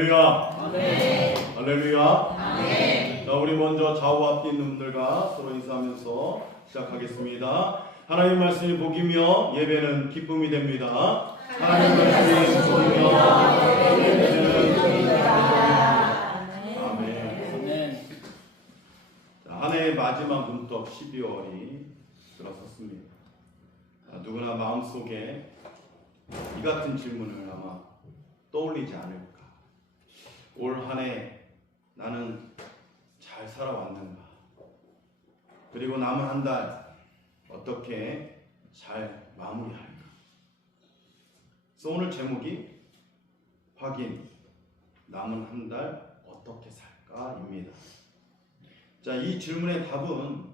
할렐루야. 아멘. 할렐루야. 아멘. 자, 우리 먼저 좌우 앞뒤 있는 분들과 서로 인사하면서 시작하겠습니다. 하나님 말씀이 복이며 예배는 기쁨이 됩니다. 하나님 말씀이 복이며 예배는 기쁨이 됩니다. 아멘. 자, 한 해의 마지막 문턱 12월이 들어섰습니다. 누구나 마음속에 이 같은 질문을 아마 떠올리지 않을까. 올 한 해 나는 잘 살아왔는가? 그리고 남은 한 달 어떻게 잘 마무리할까? 그래서 오늘 제목이 확인, 남은 한 달 어떻게 살까입니다. 자, 이 질문의 답은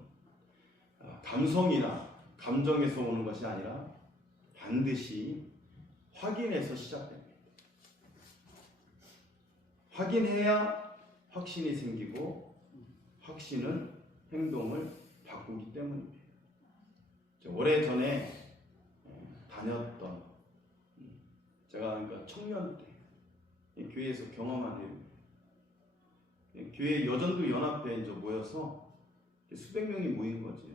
감성이나 감정에서 오는 것이 아니라 반드시 확인에서 시작됩니다. 확인해야 확신이 생기고 확신은 행동을 바꾸기 때문입니다. 오래전에 다녔던 제가 그러니까 청년 때 교회에서 경험한 일입니다. 교회 여전도 연합회 이제 모여서 수백 명이 모인 거죠.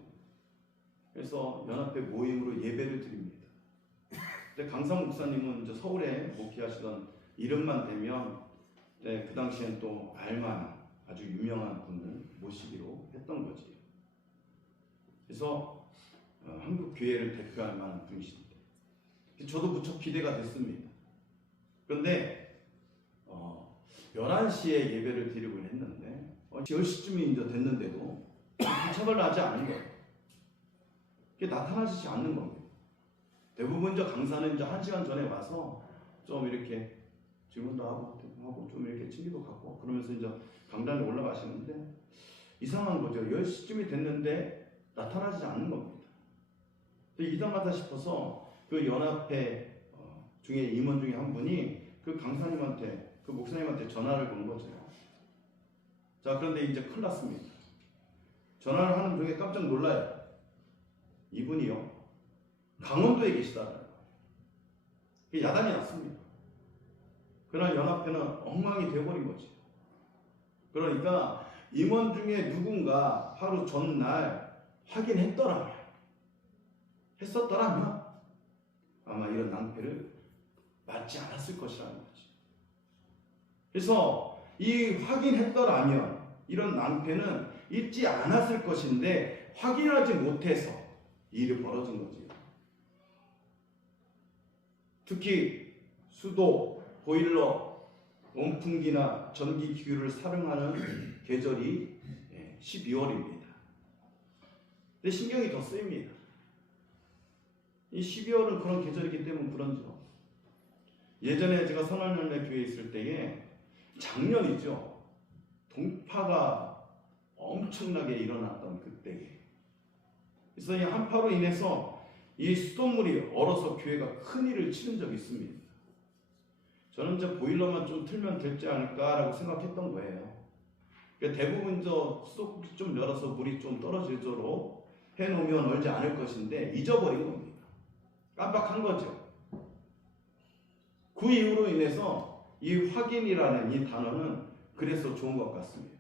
그래서 연합회 모임으로 예배를 드립니다. 근데 강상 목사님은 이제 서울에 목회하시던 이름만 되면 그 당시엔 또 알만한 아주 유명한 분을 모시기로 했던 거지. 그래서 한국 교회를 대표할 만한 분이신데 저도 무척 기대가 됐습니다. 그런데 11시에 예배를 드리곤 했는데 10시쯤이 이제 됐는데도 도착을 하지 않은 거예요. 그게 나타나지 않는 겁니다. 대부분 강사는 이제 1시간 전에 와서 좀 이렇게 질문도 하고 좀 이렇게 친기도 갖고 그러면서 이제 강단에 올라가시는데 이상한 거죠. 10시쯤이 됐는데 나타나지 않는 겁니다. 이상하다 싶어서 그 연합회 중에 임원 중에 한 분이 그 강사님한테 그 목사님한테 전화를 건 거죠. 자, 그런데 이제 큰일 났습니다. 전화를 하는 중에 깜짝 놀라요. 이분이요 강원도에 계시다는 거예요. 야단이 났습니다. 그러나 연합회는 엉망이 되어버린 거지. 그러니까 임원 중에 누군가 하루 전날 확인했더라면 했었더라면 아마 이런 낭패를 맞지 않았을 것이라는 거지. 그래서 이 확인했더라면 이런 낭패는 있지 않았을 것인데 확인하지 못해서 이 일이 벌어진 거지. 특히 수도, 보일러, 온풍기나 전기기구를 사용하는 계절이 12월입니다. 근데 신경이 더 쓰입니다. 이 12월은 그런 계절이기 때문에 그런죠. 예전에 제가 선월열매 교회에 있을 때에 작년이죠. 동파가 엄청나게 일어났던 그때에. 그래서 이 한파로 인해서 이 수돗물이 얼어서 교회가 큰일을 치른 적이 있습니다. 저는 이제 보일러만 좀 틀면 되지 않을까라고 생각했던 거예요. 그러니까 대부분 수도꼭지 좀 열어서 물이 좀 떨어지도록 해놓으면 얼지 않을 것인데 잊어버린 겁니다. 깜빡한 거죠. 그 이유로 인해서 이 확인이라는 이 단어는 그래서 좋은 것 같습니다.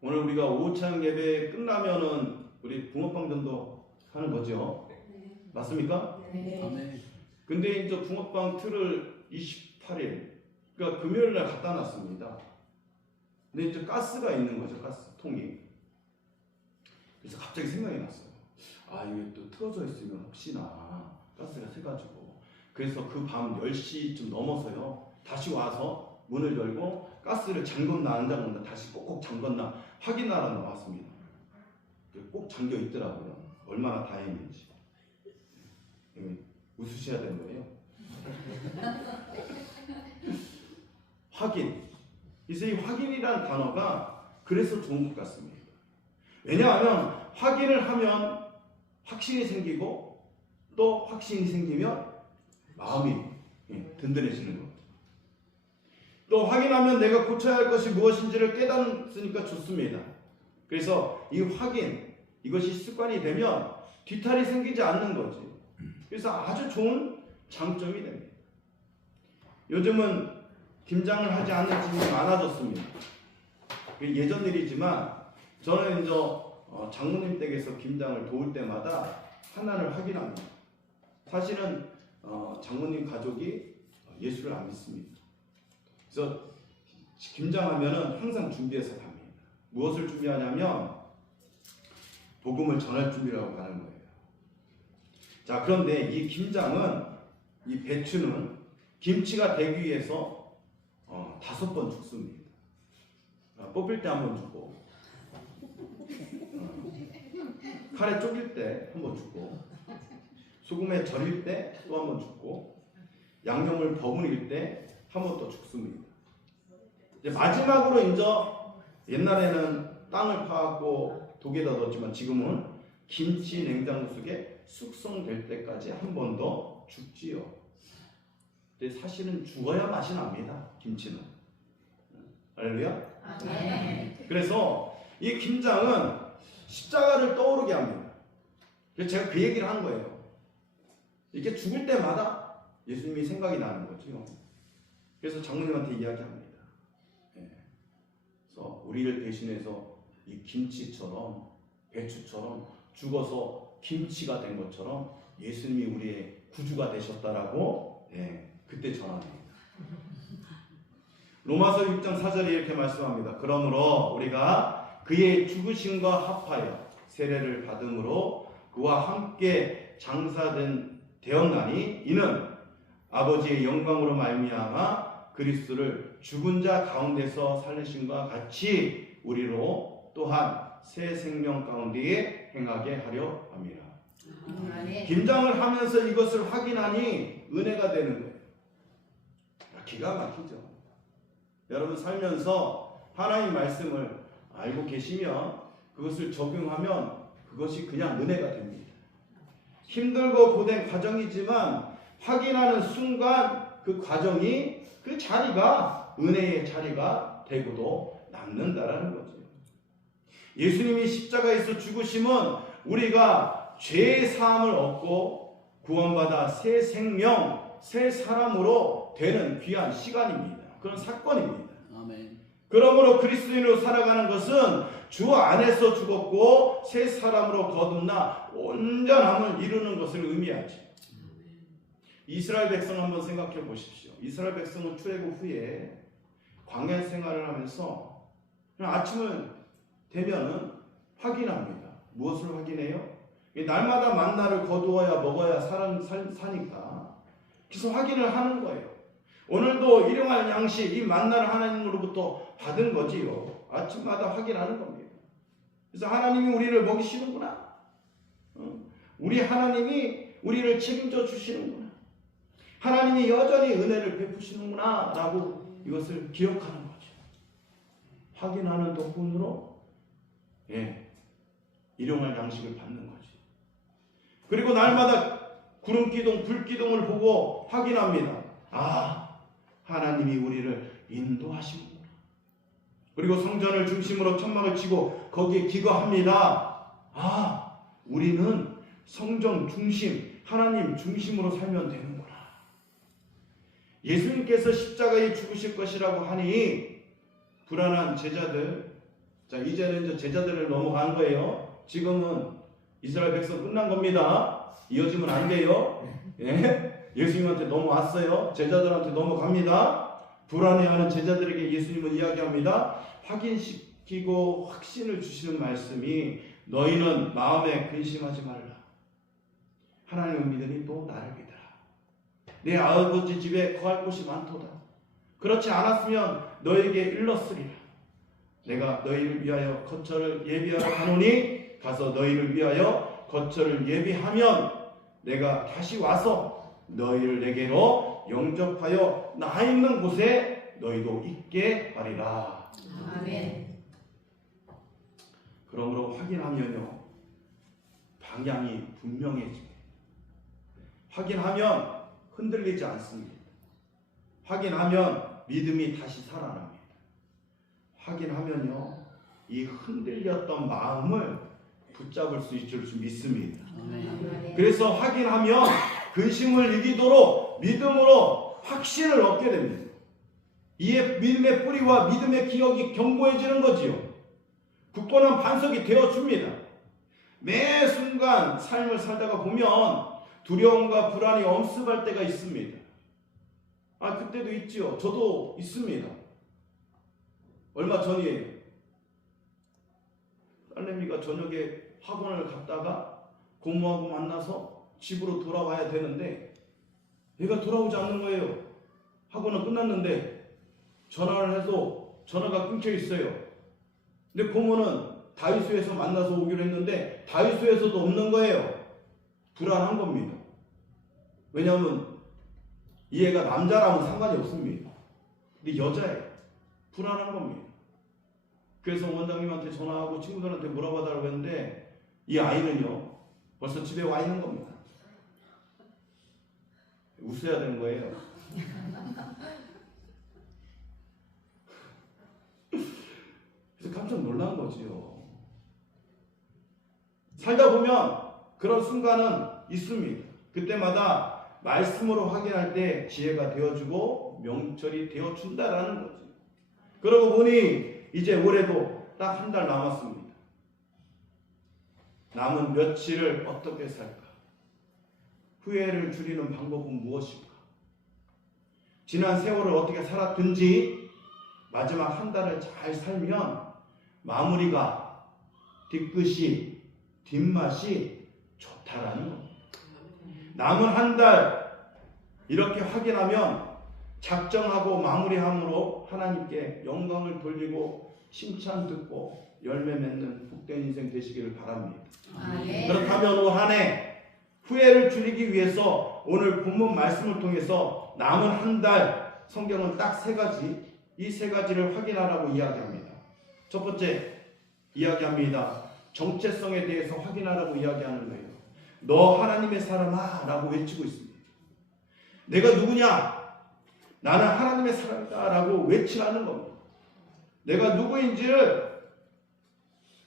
오늘 우리가 오찬 예배 끝나면은 우리 붕어빵 전도 하는 거죠. 맞습니까? 네. 근데 이제 붕어빵 틀을 28일, 그러니까 금요일 날 갖다 놨습니다. 근데 이제 가스가 있는 거죠, 가스통이. 그래서 갑자기 생각이 났어요. 이게 또 틀어져 있으면 혹시나 가스가 새가지고. 그래서 그 밤 10시쯤 넘어서요, 다시 와서 문을 열고 가스를 잠궜나 안 잠궜나 다시 꼭꼭 잠궜나 확인하러 나왔습니다. 꼭 잠겨 있더라고요. 얼마나 다행인지. 웃으셔야 되는 거예요. 확인. 그래서 이 확인이라는 단어가 그래서 좋은 것 같습니다. 왜냐하면 확인을 하면 확신이 생기고 또 확신이 생기면 마음이 든든해지는 겁니다. 또 확인하면 내가 고쳐야 할 것이 무엇인지를 깨닫으니까 좋습니다. 그래서 이 확인, 이것이 습관이 되면 뒤탈이 생기지 않는 거지. 그래서 아주 좋은 장점이 됩니다. 요즘은 김장을 하지 않는 집이 많아졌습니다. 예전 일이지만 저는 이제 장모님 댁에서 김장을 도울 때마다 하나를 확인합니다. 사실은 장모님 가족이 예수를 안 믿습니다. 그래서 김장하면은 항상 준비해서 갑니다. 무엇을 준비하냐면 복음을 전할 준비를 하고 가는 거예요. 자, 그런데 이 김장은, 이 배추는 김치가 되기 위해서 5번 죽습니다. 뽑힐 때 한 번 죽고, 칼에 쪼갤 때 한 번 죽고, 소금에 절일 때 또 한 번 죽고, 양념을 버무릴 때 한 번 더 죽습니다. 이제 마지막으로 이제 옛날에는 땅을 파갖고 독에다 넣었지만 지금은 김치 냉장고 속에 숙성될 때까지 한 번 더 죽지요. 근데 사실은 죽어야 맛이 납니다. 김치는. 할렐루야. 그래서 이 김장은 십자가를 떠오르게 합니다. 그래서 제가 그 얘기를 한 거예요. 이렇게 죽을 때마다 예수님이 생각이 나는 거죠. 그래서 장모님한테 이야기합니다. 그래서 우리를 대신해서 이 김치처럼, 배추처럼 죽어서 김치가 된 것처럼 예수님이 우리의 구주가 되셨다라고 그때 전합니다. 로마서 6장 4절에 이렇게 말씀합니다. 그러므로 우리가 그의 죽으심과 합하여 세례를 받음으로 그와 함께 장사되었나니 이는 아버지의 영광으로 말미암아 그리스도를 죽은 자 가운데서 살리심과 같이 우리로 또한 새 생명 가운데에 행하게 하려 합니다. 김장을 하면서 이것을 확인하니 은혜가 되는 거예요. 기가 막히죠. 여러분 살면서 하나님 말씀을 알고 계시면 그것을 적용하면 그것이 그냥 은혜가 됩니다. 힘들고 고된 과정이지만 확인하는 순간 그 과정이, 그 자리가 은혜의 자리가 되고도 남는다라는 거죠. 예수님이 십자가에서 죽으심은 우리가 죄의 사함을 얻고 구원받아 새 생명, 새 사람으로 되는 귀한 시간입니다. 그런 사건입니다. 아멘. 그러므로 그리스도인으로 살아가는 것은 주 안에서 죽었고 새 사람으로 거듭나 온전함을 이루는 것을 의미하죠. 이스라엘 백성 한번 생각해 보십시오. 이스라엘 백성은 출애굽 후에 광야 생활을 하면서 그냥 아침을 되면은 확인합니다. 무엇을 확인해요? 날마다 만나를 거두어야 먹어야 사니까. 그래서 확인을 하는 거예요. 오늘도 일용할 양식, 이 만나를 하나님으로부터 받은 거지요. 아침마다 확인하는 겁니다. 그래서 하나님이 우리를 먹이시는구나. 우리 하나님이 우리를 책임져 주시는구나. 하나님이 여전히 은혜를 베푸시는구나 라고 이것을 기억하는 거죠. 확인하는 덕분으로 일용할 양식을 받는 거죠. 그리고 날마다 구름기둥, 불기둥을 보고 확인합니다. 아, 하나님이 우리를 인도하시는구나. 그리고 성전을 중심으로 천막을 치고 거기에 기거합니다. 아, 우리는 성전 중심, 하나님 중심으로 살면 되는구나. 예수님께서 십자가에 죽으실 것이라고 하니 불안한 제자들, 자 이제는 이제 제자들을 넘어간 거예요. 지금은 이스라엘 백성 끝난 겁니다. 이어지면 안 돼요. 예수님한테 넘어왔어요. 제자들한테 넘어갑니다. 불안해하는 제자들에게 예수님은 이야기합니다. 확인시키고 확신을 주시는 말씀이 너희는 마음에 근심하지 말라. 하나님을 믿으니 또 나를 믿으라. 내 아버지 집에 거할 곳이 많도다. 그렇지 않았으면 너에게 일렀으리라. 내가 너희를 위하여 거처를 예비하러 가노니 가서 너희를 위하여 거처를 예비하면 내가 다시 와서 너희를 내게로 영접하여 나 있는 곳에 너희도 있게 하리라. 아멘. 그러므로 확인하면요 방향이 분명해집니다. 확인하면 흔들리지 않습니다. 확인하면 믿음이 다시 살아납니다. 확인하면요 이 흔들렸던 마음을 붙잡을 수 있을 줄 믿습니다. 아멘. 그래서 확인하면 근심을 이기도록 믿음으로 확신을 얻게 됩니다. 이에 믿음의 뿌리와 믿음의 기억이 견고해지는 거지요. 굳건한 반석이 되어줍니다. 매 순간 삶을 살다가 보면 두려움과 불안이 엄습할 때가 있습니다. 그때도 있지요. 저도 있습니다. 얼마 전이에요. 딸내미가 저녁에 학원을 갔다가 고모하고 만나서 집으로 돌아와야 되는데 얘가 돌아오지 않는 거예요. 학원은 끝났는데 전화를 해도 전화가 끊겨 있어요. 근데 고모는 다이소에서 만나서 오기로 했는데 다이소에서도 없는 거예요. 불안한 겁니다. 왜냐하면 이 애가 남자라면 상관이 없습니다. 근데 여자예요. 불안한 겁니다. 그래서 원장님한테 전화하고 친구들한테 물어봐달라고 했는데 이 아이는요 벌써 집에 와 있는 겁니다. 웃어야 되는 거예요. 그래서 깜짝 놀란 거지요. 살다 보면 그런 순간은 있습니다. 그때마다 말씀으로 확인할 때 지혜가 되어주고 명철이 되어준다라는 거죠. 그러고 보니 이제 올해도 딱 한 달 남았습니다. 남은 며칠을 어떻게 살까? 후회를 줄이는 방법은 무엇일까? 지난 세월을 어떻게 살았든지 마지막 한 달을 잘 살면 마무리가 뒤끝이 뒷맛이 좋다라는 겁니다. 남은 한 달 이렇게 확인하면 작정하고 마무리함으로 하나님께 영광을 돌리고 칭찬 듣고 열매 맺는 복된 인생 되시기를 바랍니다. 그렇다면 올 한 해 후회를 줄이기 위해서 오늘 본문 말씀을 통해서 남은 한 달 성경은 딱 세 가지, 이 세 가지를 확인하라고 이야기합니다. 첫 번째 이야기합니다. 정체성에 대해서 확인하라고 이야기하는 거예요. 너 하나님의 사람아 라고 외치고 있습니다. 내가 누구냐? 나는 하나님의 사람이다 라고 외치라는 겁니다. 내가 누구인지를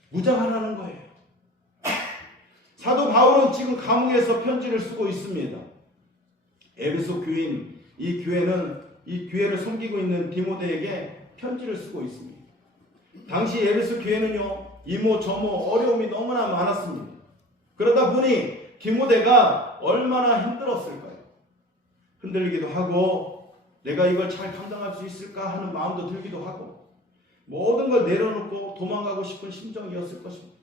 무장하라는 거예요. 사도 바울은 지금 감옥에서 편지를 쓰고 있습니다. 에베소 교인, 이 교회를 섬기고 있는 디모데에게 편지를 쓰고 있습니다. 당시 에베소 교회는요, 이모 저모 어려움이 너무나 많았습니다. 그러다 보니 디모데가 얼마나 힘들었을까요? 흔들리기도 하고 내가 이걸 잘 감당할 수 있을까 하는 마음도 들기도 하고 모든 걸 내려놓고 도망가고 싶은 심정이었을 것입니다.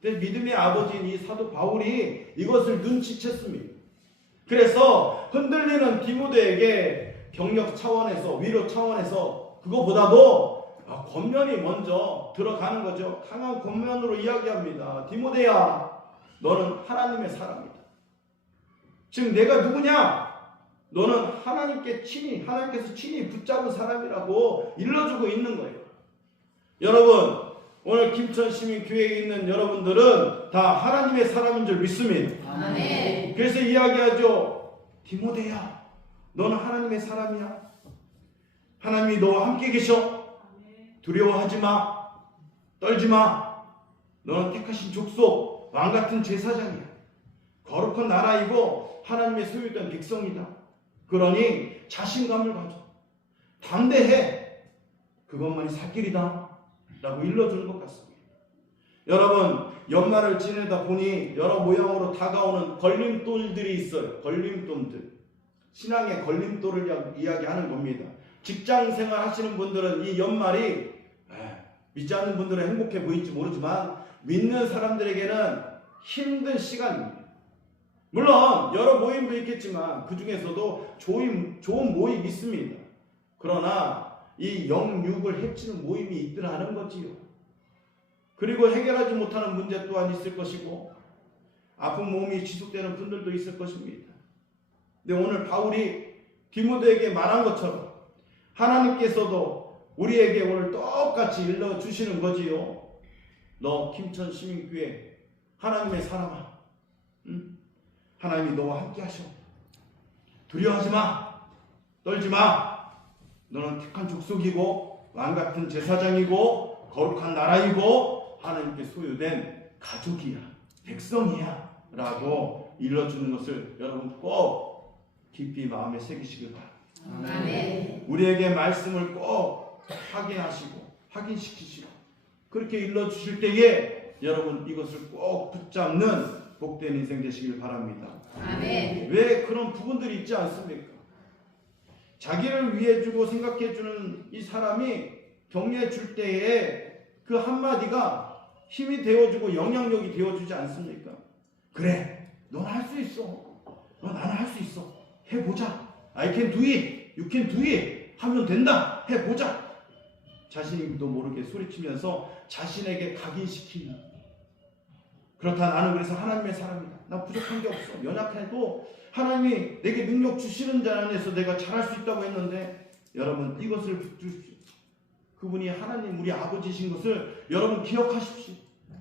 근데 믿음의 아버지인 이 사도 바울이 이것을 눈치챘습니다. 그래서 흔들리는 디모데에게 격려 차원에서, 위로 차원에서 그거보다도 권면이 먼저 들어가는 거죠. 강한 권면으로 이야기합니다. 디모데야, 너는 하나님의 사람이다. 즉 내가 누구냐? 너는 하나님께서 친히 붙잡은 사람이라고 일러주고 있는 거예요. 여러분, 오늘 김천시민교회에 있는 여러분들은 다 하나님의 사람인 줄 믿습니다. 아멘. 그래서 이야기하죠. 디모데야, 너는 하나님의 사람이야. 하나님이 너와 함께 계셔. 두려워하지 마. 떨지 마. 너는 택하신 족속, 왕같은 제사장이야. 거룩한 나라이고 하나님의 소유된 백성이다. 그러니 자신감을 가져. 담대해. 그것만이 살 길이다. 라고 일러주는 것 같습니다. 여러분, 연말을 지내다 보니 여러 모양으로 다가오는 걸림돌들이 있어요. 걸림돌들. 신앙의 걸림돌을 이야기하는 겁니다. 직장생활 하시는 분들은 이 연말이 믿지 않는 분들은 행복해 보일지 모르지만 믿는 사람들에게는 힘든 시간입니다. 물론 여러 모임도 있겠지만 그 중에서도 좋은 모임이 있습니다. 그러나 이 영육을 해치는 모임이 있더라는 거지요. 그리고 해결하지 못하는 문제 또한 있을 것이고 아픈 몸이 지속되는 분들도 있을 것입니다. 근데 오늘 바울이 디모데에게 말한 것처럼 하나님께서도 우리에게 오늘 똑같이 일러주시는 거지요. 너 김천시민교회 하나님의 사람아, 하나님이 너와 함께 하셔. 두려워하지 마. 떨지 마. 너는 택한 족속이고 왕같은 제사장이고 거룩한 나라이고 하나님께 소유된 가족이야. 백성이야. 라고 일러주는 것을 여러분 꼭 깊이 마음에 새기시길 바랍니다. 아멘. 우리에게 말씀을 꼭 확인시키시고 그렇게 일러주실 때에 여러분 이것을 꼭 붙잡는 복된 인생 되시길 바랍니다. 아멘. 왜 그런 부분들이 있지 않습니까? 자기를 위해 주고 생각해 주는 이 사람이 격려해 줄 때에 그 한마디가 힘이 되어주고 영향력이 되어주지 않습니까? 그래, 넌 할 수 있어. 나는 할 수 있어. 해보자. I can do it. You can do it. 하면 된다. 해보자. 자신도 모르게 소리치면서 자신에게 각인시키는. 그렇다 나는 그래서 하나님의 사람이다. 나 부족한 게 없어. 연약해도 하나님이 내게 능력 주시는 자 안에서 내가 잘할 수 있다고 했는데 여러분 이것을 붙주십시오. 그분이 하나님 우리 아버지신 것을 여러분 기억하십시오.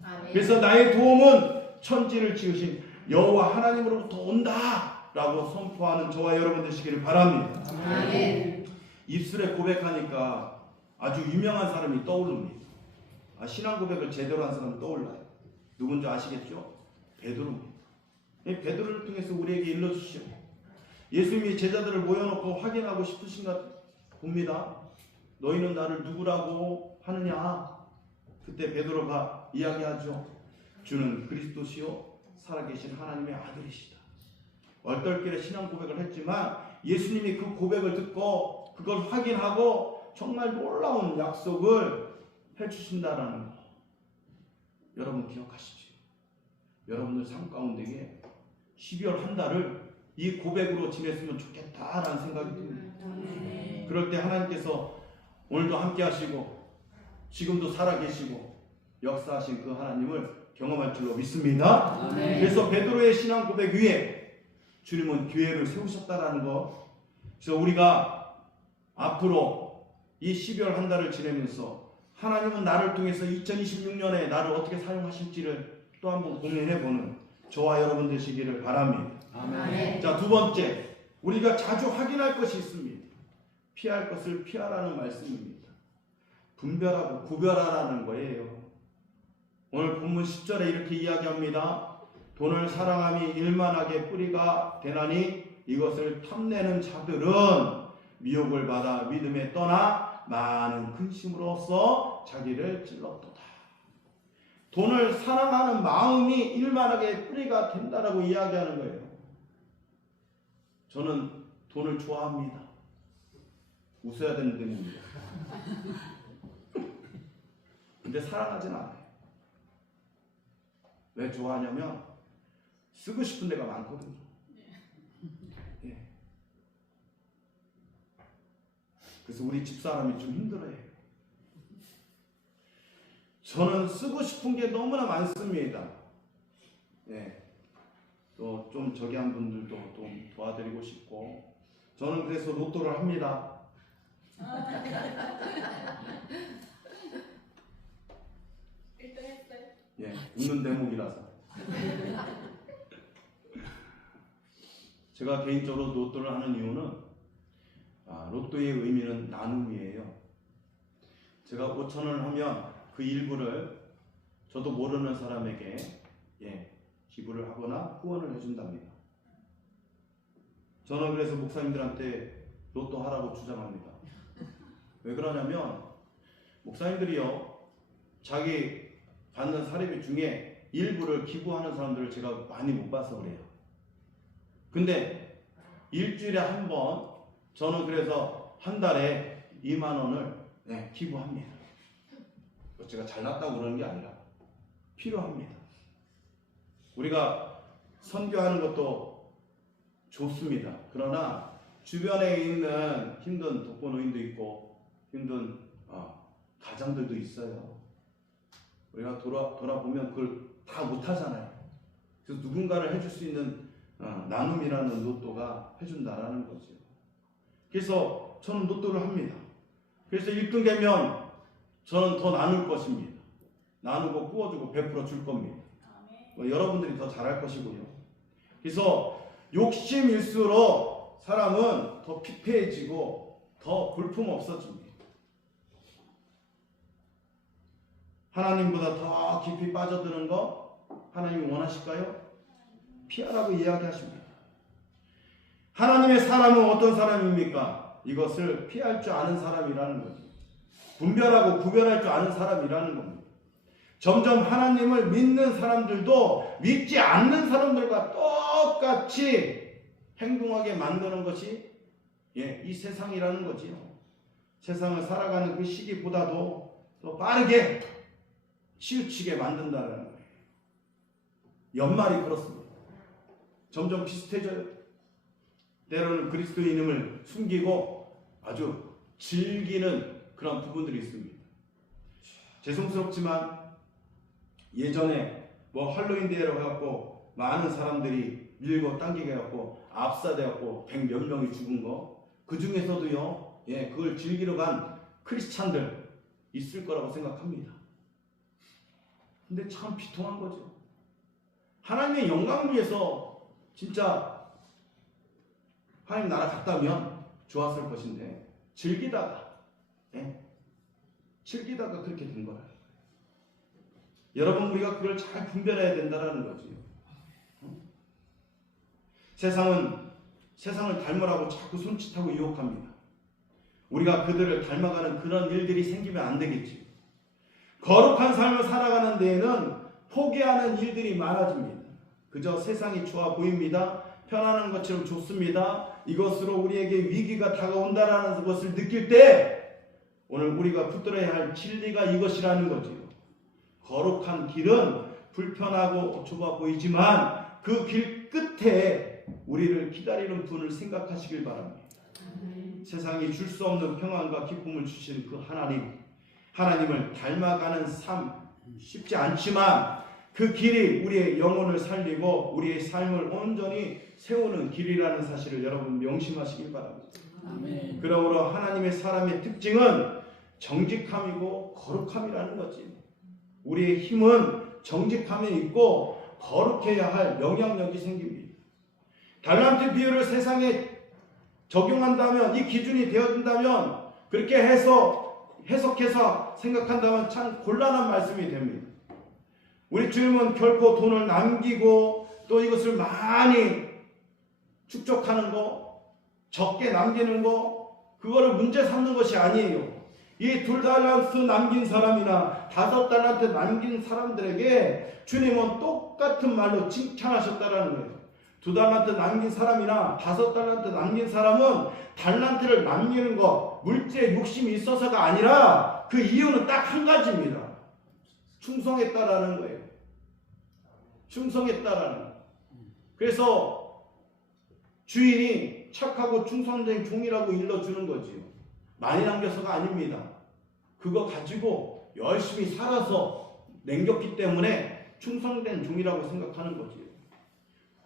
아멘. 그래서 나의 도움은 천지를 지으신 여호와 하나님으로부터 온다라고 선포하는 저와 여러분 되시기를 바랍니다. 아멘. 입술에 고백하니까 아주 유명한 사람이 떠오릅니다. 신앙 고백을 제대로 한 사람은 떠올라요. 누군지 아시겠죠? 베드로입니다. 베드로를 통해서 우리에게 일러주시오. 예수님이 제자들을 모여놓고 확인하고 싶으신가 봅니다. 너희는 나를 누구라고 하느냐? 그때 베드로가 이야기하죠. 주는 그리스도시요 살아계신 하나님의 아들이시다. 얼떨결에 신앙 고백을 했지만 예수님이 그 고백을 듣고 그걸 확인하고 정말 놀라운 약속을 해주신다라는 거. 여러분 기억하시죠? 여러분들 삶 가운데에 12월 한 달을 이 고백으로 지냈으면 좋겠다라는 생각이 듭니다. 그럴 때 하나님께서 오늘도 함께 하시고 지금도 살아계시고 역사하신 그 하나님을 경험할 줄로 믿습니다. 아멘. 그래서 베드로의 신앙 고백 위에 주님은 교회를 세우셨다라는 것. 그래서 우리가 앞으로 이 12월 한 달을 지내면서 하나님은 나를 통해서 2026년에 나를 어떻게 사용하실지를 또 한번 고민해보는 저와 여러분 되시기를 바랍니다. 아멘. 자, 두 번째, 우리가 자주 확인할 것이 있습니다. 피할 것을 피하라는 말씀입니다. 분별하고 구별하라는 거예요. 오늘 본문 10절에 이렇게 이야기합니다. 돈을 사랑함이 일만하게 뿌리가 되나니 이것을 탐내는 자들은 미혹을 받아 믿음에 떠나 많은 근심으로써 자기를 찔렀도다. 돈을 사랑하는 마음이 일만하게 뿌리가 된다라고 이야기하는 거예요. 저는 돈을 좋아합니다. 웃어야 되는 데입니다. 근데 사랑하진 않아요. 왜 좋아하냐면 쓰고 싶은 데가 많거든요. 예. 그래서 우리 집사람이 좀 힘들어해요. 저는 쓰고 싶은 게 너무나 많습니다. 예. 또 좀 저기 한 분들도 좀 도와드리고 싶고 저는 그래서 로또를 합니다. 예, 웃는 대목이라서. 제가 개인적으로 로또를 하는 이유는 로또의 의미는 나눔이에요. 제가 5,000원을 하면 그 일부를 저도 모르는 사람에게 기부를 하거나 후원을 해준답니다. 저는 그래서 목사님들한테 로또 하라고 주장합니다. 왜 그러냐면 목사님들이요 자기 받는 사례비 중에 일부를 기부하는 사람들을 제가 많이 못 봐서 그래요. 근데 일주일에 한 번 저는 그래서 한 달에 2만 원을 기부합니다. 제가 잘났다고 그러는 게 아니라 필요합니다. 우리가 선교하는 것도 좋습니다. 그러나 주변에 있는 힘든 독거노인도 있고 힘든 가장들도 있어요. 우리가 돌아보면 그걸 다 못하잖아요. 그래서 누군가를 해줄 수 있는 나눔이라는 로또가 해준다라는 거죠. 그래서 저는 로또를 합니다. 그래서 1등 되면 저는 더 나눌 것입니다. 나누고 구워주고 베풀어 줄 겁니다. 여러분들이 더 잘할 것이고요. 그래서 욕심일수록 사람은 더 피폐해지고 더 볼품 없어집니다. 하나님보다 더 깊이 빠져드는 거 하나님이 원하실까요? 피하라고 이야기하십니다. 하나님의 사람은 어떤 사람입니까? 이것을 피할 줄 아는 사람이라는 거죠. 분별하고 구별할 줄 아는 사람이라는 겁니다. 점점 하나님을 믿는 사람들도 믿지 않는 사람들과 똑같이 행동하게 만드는 것이 이 세상이라는 거지요. 세상을 살아가는 그 시기보다도 더 빠르게 치우치게 만든다는 거예요. 연말이 그렇습니다. 점점 비슷해져요. 때로는 그리스도인임을 숨기고 아주 즐기는 그런 부분들이 있습니다. 죄송스럽지만 예전에 할로윈 대회라고 해갖고 많은 사람들이 밀고 당기게 해갖고 압사돼갖고 100몇 명이 죽은 거, 그 중에서도요, 그걸 즐기러 간 크리스찬들 있을 거라고 생각합니다. 근데 참 비통한 거죠. 하나님의 영광을 위해서 진짜 하나님 나라 갔다면 좋았을 것인데 즐기다가 그렇게 된 거예요. 여러분, 우리가 그걸 잘 분별해야 된다는 거죠. 세상을 닮으라고 자꾸 손짓하고 유혹합니다. 우리가 그들을 닮아가는 그런 일들이 생기면 안 되겠지. 거룩한 삶을 살아가는 데에는 포기하는 일들이 많아집니다. 그저 세상이 좋아 보입니다. 편안한 것처럼 좋습니다. 이것으로 우리에게 위기가 다가온다라는 것을 느낄 때 오늘 우리가 붙들어야 할 진리가 이것이라는 거지요. 거룩한 길은 불편하고 좁아 보이지만 그 길 끝에 우리를 기다리는 분을 생각하시길 바랍니다. 세상이 줄 수 없는 평안과 기쁨을 주신 그 하나님을 닮아가는 삶 쉽지 않지만 그 길이 우리의 영혼을 살리고 우리의 삶을 온전히 세우는 길이라는 사실을 여러분 명심하시길 바랍니다. 아멘. 그러므로 하나님의 사람의 특징은 정직함이고 거룩함이라는 거지. 우리의 힘은 정직함에 있고 거룩해야 할 영향력이 생깁니다. 달란트 비율을 세상에 적용한다면, 이 기준이 되어진다면, 그렇게 해석해서 생각한다면 참 곤란한 말씀이 됩니다. 우리 주님은 결코 돈을 남기고 또 이것을 많이 축적하는 거, 적게 남기는 거, 그거를 문제 삼는 것이 아니에요. 이 2달란트 남긴 사람이나 5달란트 남긴 사람들에게 주님은 똑같은 말로 칭찬하셨다라는 거예요. 2달란트 남긴 사람이나 5달란트 남긴 사람은 달란트를 남기는 것, 물질에 욕심이 있어서가 아니라 그 이유는 딱 한 가지입니다. 충성했다라는 거예요. 충성했다라는 거예요. 그래서 주인이 착하고 충성된 종이라고 일러주는 거지요. 많이 남겨서가 아닙니다. 그거 가지고 열심히 살아서 남겼기 때문에 충성된 종이라고 생각하는 거지요.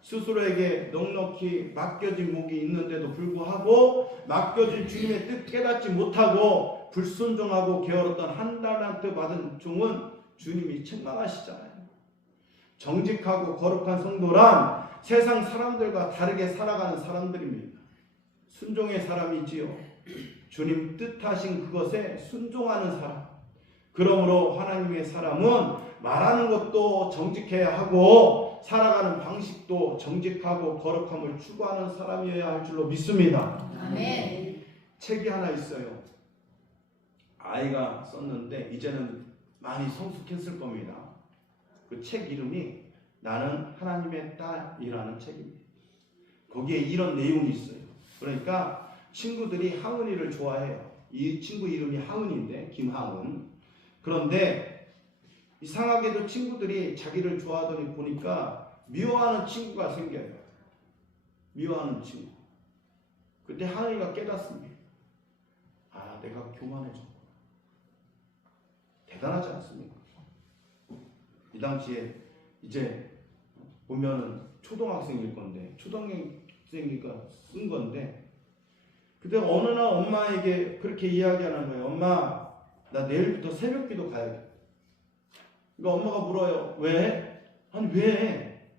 스스로에게 넉넉히 맡겨진 목이 있는데도 불구하고 맡겨진 주님의 뜻 깨닫지 못하고 불순종하고 게으렀던 1달란트 받은 종은 주님이 책망하시잖아요. 정직하고 거룩한 성도란 세상 사람들과 다르게 살아가는 사람들입니다. 순종의 사람이지요. 주님 뜻하신 그것에 순종하는 사람. 그러므로 하나님의 사람은 말하는 것도 정직해야 하고 살아가는 방식도 정직하고 거룩함을 추구하는 사람이어야 할 줄로 믿습니다. 아멘. 책이 하나 있어요. 아이가 썼는데 이제는 많이 성숙했을 겁니다. 그 책 이름이 나는 하나님의 딸이라는 책입니다. 거기에 이런 내용이 있어요. 그러니까 친구들이 하은이를 좋아해요. 이 친구 이름이 하은인데, 김하은. 그런데 이상하게도 친구들이 자기를 좋아하더니 보니까 미워하는 친구가 생겨요. 미워하는 친구. 그때 하은이가 깨닫습니다. 아, 내가 교만해졌구나. 대단하지 않습니까? 이 당시에 이제 보면은 초등학생일 건데, 초등학생이니까 쓴 건데, 그때 어느 날 엄마에게 그렇게 이야기하는 거예요. 엄마, 나 내일부터 새벽기도 가야겠다. 그러니까 엄마가 물어요. 왜? 아니 왜?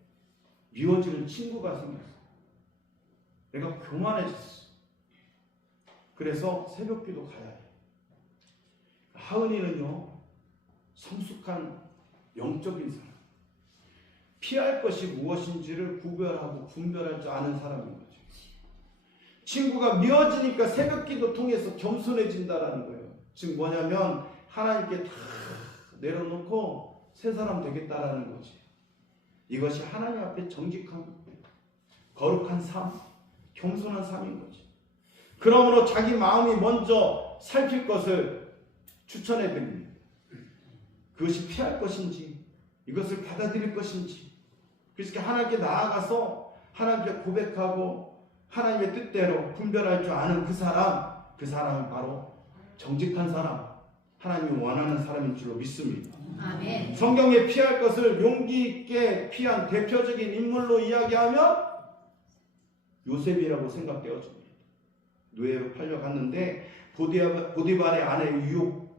미워지는 친구가 생겼어. 내가 교만해졌어. 그래서 새벽기도 가야 해. 하은이는요, 성숙한 영적인 사람. 피할 것이 무엇인지를 구별하고 분별할 줄 아는 사람인 거죠. 친구가 미워지니까 새벽기도 통해서 겸손해진다라는 거예요. 즉 뭐냐면 하나님께 다 내려놓고 새 사람 되겠다라는 거지. 이것이 하나님 앞에 정직한 거룩한 삶, 겸손한 삶인 거지. 그러므로 자기 마음이 먼저 살필 것을 추천해 드립니다. 그것이 피할 것인지 이것을 받아들일 것인지. 그래서 하나님께 나아가서 하나님께 고백하고 하나님의 뜻대로 분별할 줄 아는 그 사람은 바로 정직한 사람, 하나님이 원하는 사람인 줄로 믿습니다. 아멘. 성경에 피할 것을 용기 있게 피한 대표적인 인물로 이야기하면 요셉이라고 생각되어집니다. 노예로 팔려갔는데 보디발의 아내의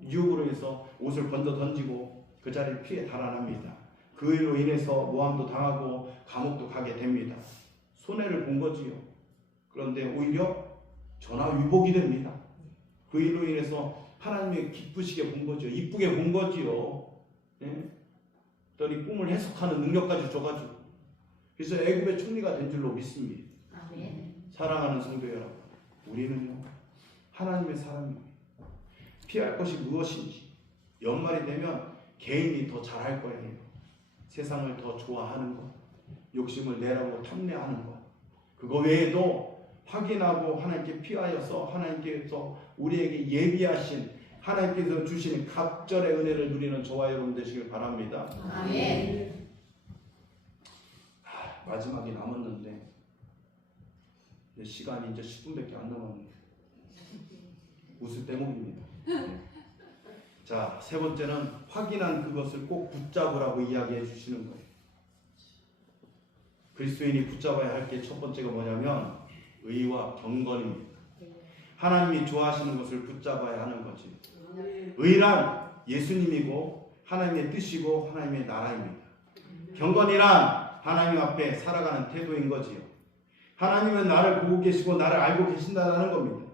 유혹으로 해서 옷을 번져 던지고 그 자리를 피해 달아납니다. 그 일로 인해서 모함도 당하고 감옥도 가게 됩니다. 손해를 본 거지요. 그런데 오히려 전화위복이 됩니다. 그 일로 인해서 하나님의 기쁘시게 본 거죠. 이쁘게 본 거지요. 예? 이 꿈을 해석하는 능력까지 줘가지고 그래서 애굽의 총리가 된 줄로 믿습니다. 아멘. 사랑하는 성도 여러분, 우리는요 하나님의 사람입니다. 피할 것이 무엇인지 연말이 되면 개인이 더 잘할 거예요. 세상을 더 좋아하는 것, 욕심을 내라고 탐내하는 것, 그거 외에도 확인하고 하나님께 피하여서 하나님께서 우리에게 예비하신 하나님께서 주시는 갑절의 은혜를 누리는 저와 여러분 되시길 바랍니다. 아멘. 마지막이 남았는데 시간이 이제 10분밖에 안 남았는데 웃을 대목입니다. 자, 세 번째는 확인한 그것을 꼭 붙잡으라고 이야기해 주시는 거예요. 그리스도인이 붙잡아야 할 게 첫 번째가 뭐냐면 의와 경건입니다. 하나님이 좋아하시는 것을 붙잡아야 하는 거지. 의란 예수님이고 하나님의 뜻이고 하나님의 나라입니다. 경건이란 하나님 앞에 살아가는 태도인 거지요. 하나님은 나를 보고 계시고 나를 알고 계신다는 겁니다.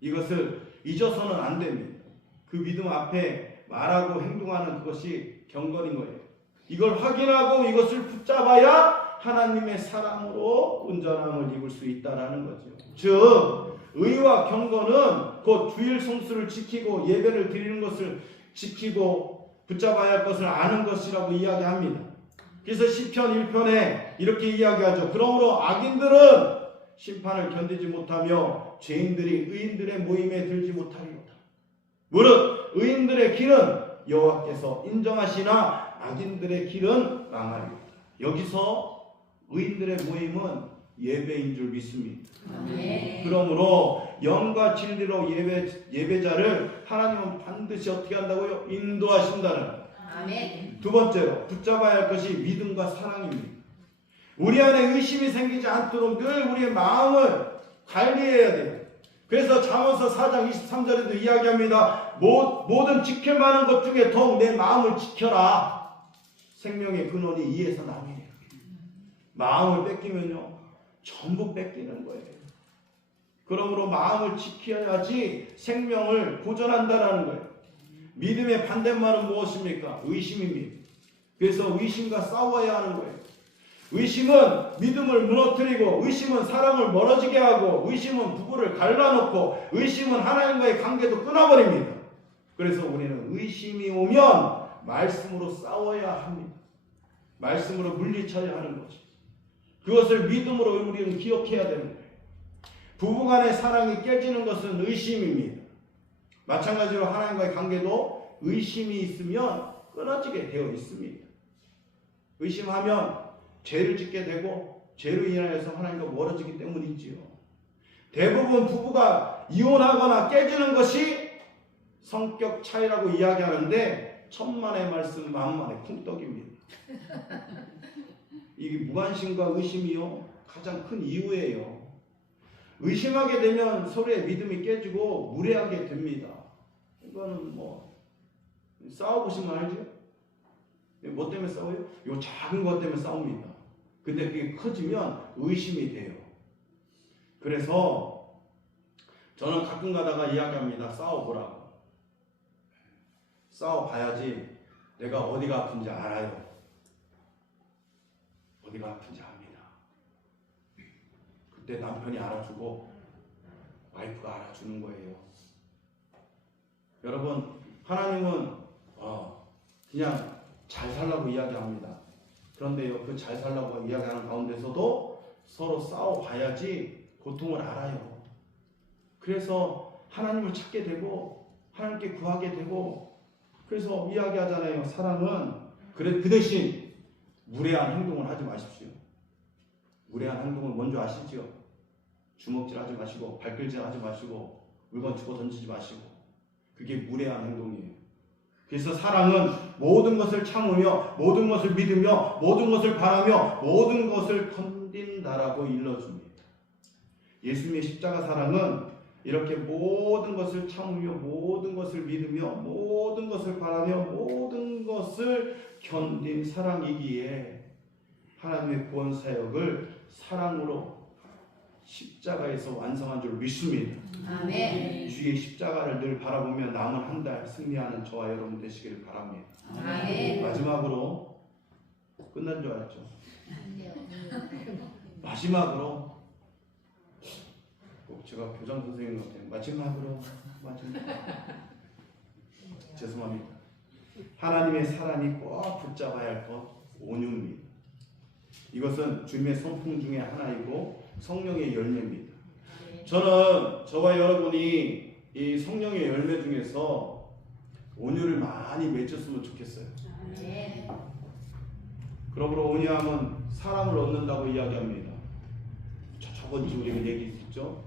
이것을 잊어서는 안 됩니다. 그 믿음 앞에 말하고 행동하는 그것이 경건인 거예요. 이걸 확인하고 이것을 붙잡아야 하나님의 사랑으로 온전함을 입을 수 있다라는 거죠. 즉 의와 경건은 곧 주일 성수를 지키고 예배를 드리는 것을 지키고 붙잡아야 할 것을 아는 것이라고 이야기합니다. 그래서 시편 1편에 이렇게 이야기하죠. 그러므로 악인들은 심판을 견디지 못하며 죄인들이 의인들의 모임에 들지 못하리로다. 무릇 의인들의 길은 여호와께서 인정하시나 악인들의 길은 망하리로다. 여기서 의인들의 모임은 예배인 줄 믿습니다. 아멘. 그러므로 영과 진리로 예배자를 하나님은 반드시 어떻게 한다고요? 인도하신다는. 아멘. 두 번째로 붙잡아야 할 것이 믿음과 사랑입니다. 우리 안에 의심이 생기지 않도록 늘 우리의 마음을 관리해야 돼요. 그래서 잠언서 4장 23절에도 이야기합니다. 모든 지킬 만한 것 중에 더욱 내 마음을 지켜라. 생명의 근원이 이에서 나오니라. 마음을 뺏기면요 전부 뺏기는 거예요. 그러므로 마음을 지켜야지 생명을 보존한다라는 거예요. 믿음의 반대말은 무엇입니까? 의심입니다. 그래서 의심과 싸워야 하는 거예요. 의심은 믿음을 무너뜨리고, 의심은 사랑을 멀어지게 하고, 의심은 부부를 갈라놓고, 의심은 하나님과의 관계도 끊어버립니다. 그래서 우리는 의심이 오면 말씀으로 싸워야 합니다. 말씀으로 물리쳐야 하는 거죠. 그것을 믿음으로 우리는 기억해야 되는 거예요. 부부간의 사랑이 깨지는 것은 의심입니다. 마찬가지로 하나님과의 관계도 의심이 있으면 끊어지게 되어 있습니다. 의심하면 죄를 짓게 되고 죄로 인하여서 하나님과 멀어지기 때문이지요. 대부분 부부가 이혼하거나 깨지는 것이 성격 차이라고 이야기하는데 천만의 말씀 만만의 쿵떡입니다. 이게 무관심과 의심이요 가장 큰 이유예요. 의심하게 되면 서로의 믿음이 깨지고 무례하게 됩니다. 이거는 뭐 싸워보시면 알죠? 뭐 때문에 싸워요? 요 작은 것 때문에 싸웁니다. 근데 그게 커지면 의심이 돼요. 그래서 저는 가끔 가다가 이야기합니다. 싸워보라고. 싸워봐야지 내가 어디가 아픈지 알아요. 어디가 아픈지 압니다. 그때 남편이 알아주고 와이프가 알아주는 거예요. 여러분, 하나님은 그냥 잘 살라고 이야기합니다. 그런데요, 그 잘 살라고 이야기하는 가운데서도 서로 싸워봐야지 고통을 알아요. 그래서 하나님을 찾게 되고 하나님께 구하게 되고, 그래서 이야기하잖아요. 사랑은 그 대신 무례한 행동을 하지 마십시오. 무례한 행동을 뭔지 아시죠? 주먹질 하지 마시고 발길질 하지 마시고 물건 주고 던지지 마시고, 그게 무례한 행동이에요. 그래서 사랑은 모든 것을 참으며 모든 것을 믿으며 모든 것을 바라며 모든 것을 견딘다라고 일러줍니다. 예수님의 십자가 사랑은 이렇게 모든 것을 참으며 모든 것을 믿으며 모든 것을 바라며 모든 것을 견딘 사랑이기에 하나님의 구원 사역을 사랑으로 십자가에서 완성한 줄 믿습니다. 아멘. 주의 십자가를 늘 바라보며 남은 한 달 승리하는 저와 여러분 되시기를 바랍니다. 아멘. 마지막으로 끝난 줄 알았죠? 마지막으로 꼭 제가 교장 선생님 같아요. 마지막으로 죄송합니다. 하나님의 사랑이 꼭 붙잡아야 할 것 온유입니다. 이것은 주님의 성품 중에 하나이고 성령의 열매입니다. 저는 저와 여러분이 이 성령의 열매 중에서 온유를 많이 맺었으면 좋겠어요. 아멘. 그러므로 온유함은 사람을 얻는다고 이야기합니다. 저번 주 우리가 얘기했죠.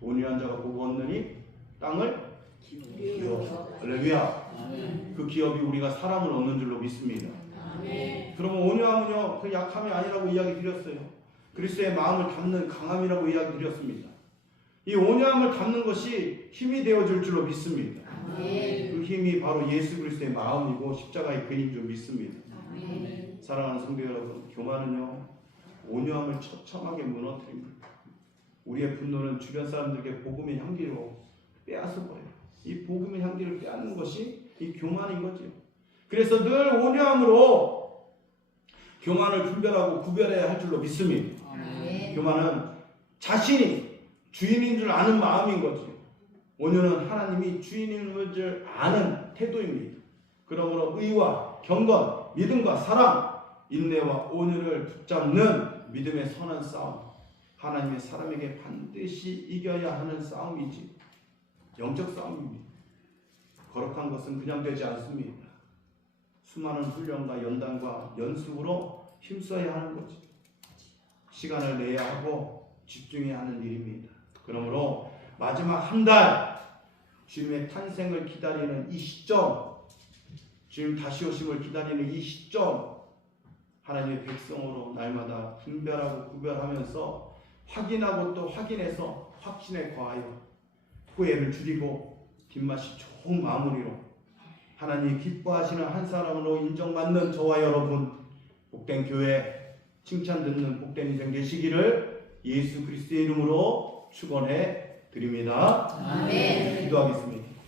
온유한 자가 복을 얻느니 땅을 기업. 할렐루야. 그 기업이 우리가 사람을 얻는 줄로 믿습니다. 아멘. 그러면 온유함은요, 그 약함이 아니라고 이야기 드렸어요. 그리스도의 마음을 담는 강함이라고 이야기 드렸습니다. 이 온유함을 담는 것이 힘이 되어줄 줄로 믿습니다. 아멘. 그 힘이 바로 예수 그리스도의 마음이고 십자가의 근인 줄 믿습니다. 아멘. 사랑하는 성도 여러분, 교만은요 온유함을 처참하게 무너뜨립니다. 우리의 분노는 주변 사람들에게 복음의 향기로 빼앗아 버려요. 이 복음의 향기를 빼앗는 것이 이 교만인 거죠. 그래서 늘 온유함으로 교만을 분별하고 구별해야 할 줄로 믿습니다. 아멘. 교만은 자신이 주인인 줄 아는 마음인 거죠. 온유는 하나님이 주인인 줄 아는 태도입니다. 그러므로 의와 경건, 믿음과 사랑, 인내와 온유를 붙잡는 믿음의 선한 싸움, 하나님의 사람에게 반드시 이겨야 하는 싸움이지 영적 싸움입니다. 거룩한 것은 그냥 되지 않습니다. 수많은 훈련과 연단과 연습으로 힘써야 하는 거지. 시간을 내야 하고 집중해야 하는 일입니다. 그러므로 마지막 한 달 주님의 탄생을 기다리는 이 시점, 주님 다시 오심을 기다리는 이 시점, 하나님의 백성으로 날마다 분별하고 구별하면서 확인하고 또 확인해서 확신에 거하여 후회를 줄이고 뒷맛이 좋은 마무리로 하나님이 기뻐하시는 한 사람으로 인정받는 저와 여러분, 복된 교회, 칭찬 듣는 복된 인생 되시기를 예수 그리스도의 이름으로 축원해 드립니다. 아멘. 기도하겠습니다.